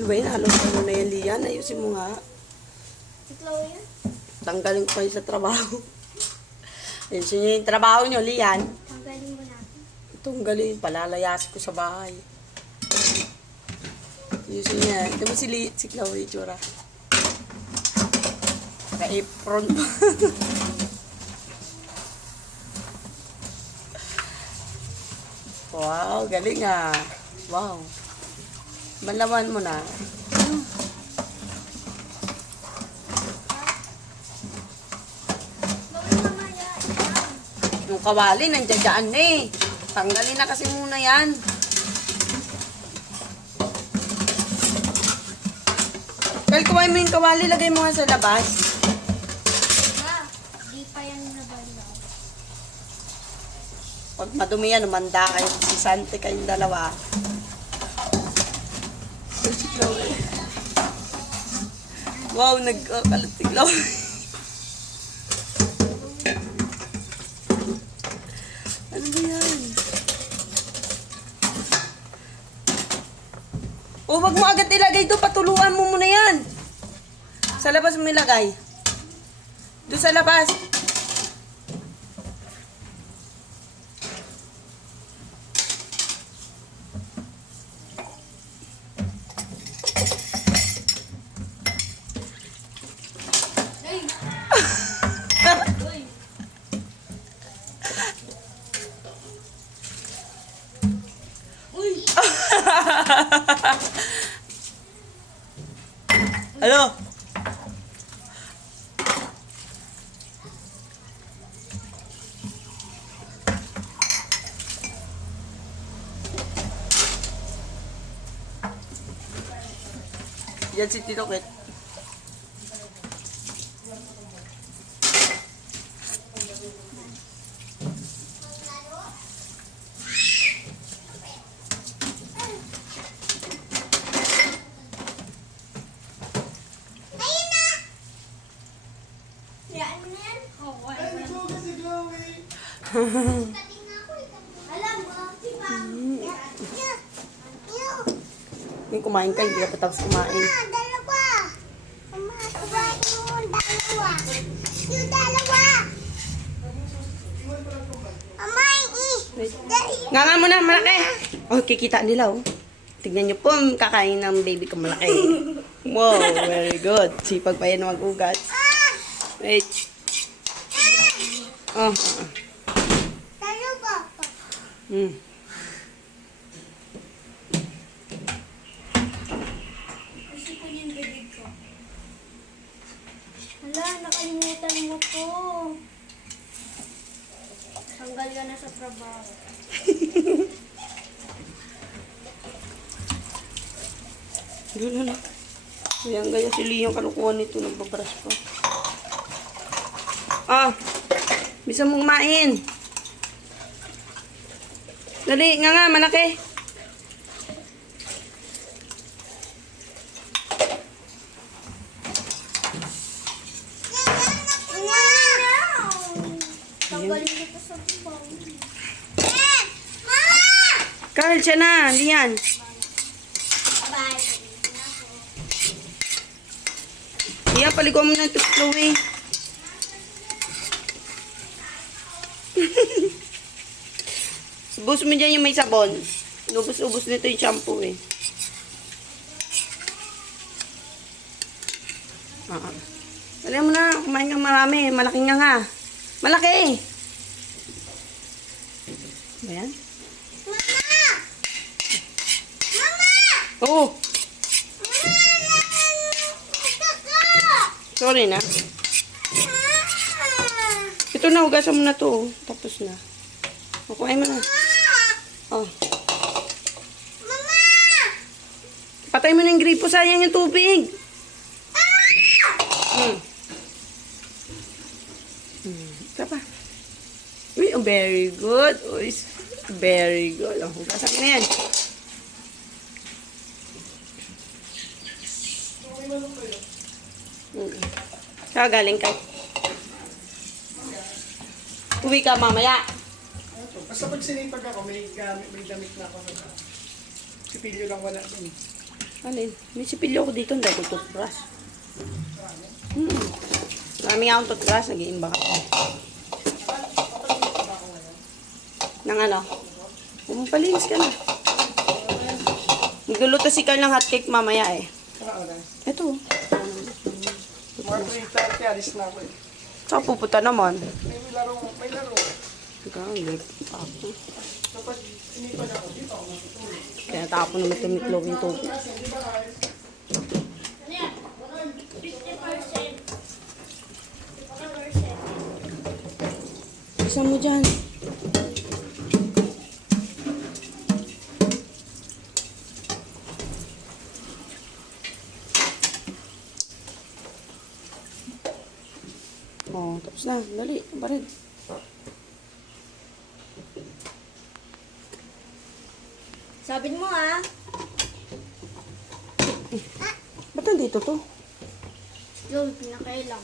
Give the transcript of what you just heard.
Ano ba yun? Halo-halo na yan, Lian. Ayusin mo nga. Si Chloe yan? Tanggalin ko kayo sa trabaho. Ayusin nyo yung trabaho nyo, Lian. Tanggalin mo natin. Tanggalin. Palalayas ko sa bahay. Ayusin niya. Ito mo si Chloe, tsura. Ka-apron pa. Wow, galing ah. Wow. Malaman mo na. Yung kawali, nandiyan na eh. Tanggalin na kasi muna yan. Kaya kumain mo yung kawali, lagay mo nga sa labas. Ma, di pa yan nabalaw. Pag madumi yan, umanda kayo. Si Sante kayong dalawa. Wow, nagkakalat si Chloe. Ano ba yan? O, wag mo agad ilagay doon. Patuluan mo muna yan. Sa labas mo ilagay. Doon sa labas. Ano? Yan si Tito Kit. Yan yan? Oo, Ay, nagbuga si Chloe. alam mo, si Mami. Yung kumain ka, hindi ka pa tapos kumain. Dalawa. Kumain mo, dalawa. Yung dalawa. Amay, Nga nga muna, malaki. Oh, kikita nila, oh. Tignan nyo po, kakain ng baby ko malaki. Wow, very good. Sipag pa yan mag-ugat. Wait. Oh. dalawa pa. Hmm. Isipin yung bibig ko. Hala, nakalimutan mo ko. Tanggal ka na sa trabaho. Gano'n na. Ayan, gaya si Leon, kalukuhan nito, nagbabrush pa. Ah, bisa mong kumain. Dali, nga, malaki. Tanggalin ko sa trabaho. Carl, siya na, Lian. Bye. Lian, paligaw mo na ito, Chloe. Ubus mo dyan yung may sabon. Ubus-ubus nito yung shampoo eh. Dali mo na, kumain ka marami. Malaki nga. Malaki! Ba yan? Mama! Mama! Oo. Sorry na. Ito na, hugasan mo na to. Tapos na. Kumain mo na. Oh. Mama! Patay mo na yung gripo, sayang yung tubig. Ito pa. Uy, oh, very good. Uy, very good. Oh, hugasan mo na yan. Saan galing ka? Uwi ka mamaya. Basta pag sinipag ako, may damit na ako. Sipilyo lang wala din. Alin? May sipilyo ko dito. Hindi ko toothbrush. Marami nga akong toothbrush. Nag-iimba ka. Nang ano? Pumapalinis ka na. Magluluto si Carl ng hotcake mamaya eh. Ito. Mga 3:30, alis na ako eh. Saan pupunta naman? May laro, may laro. Ikaw, late pa ako. Kapag inipan ako, dito ako matutulog. Kaya tapo naman tumiklog yung tubig. Kasi, di ba guys? Ano yan? 50%. Isa mo dyan. Oh, tapos na. Dali, barid. Sabihin mo ah. Ba't nandito to? Yung pinakailang.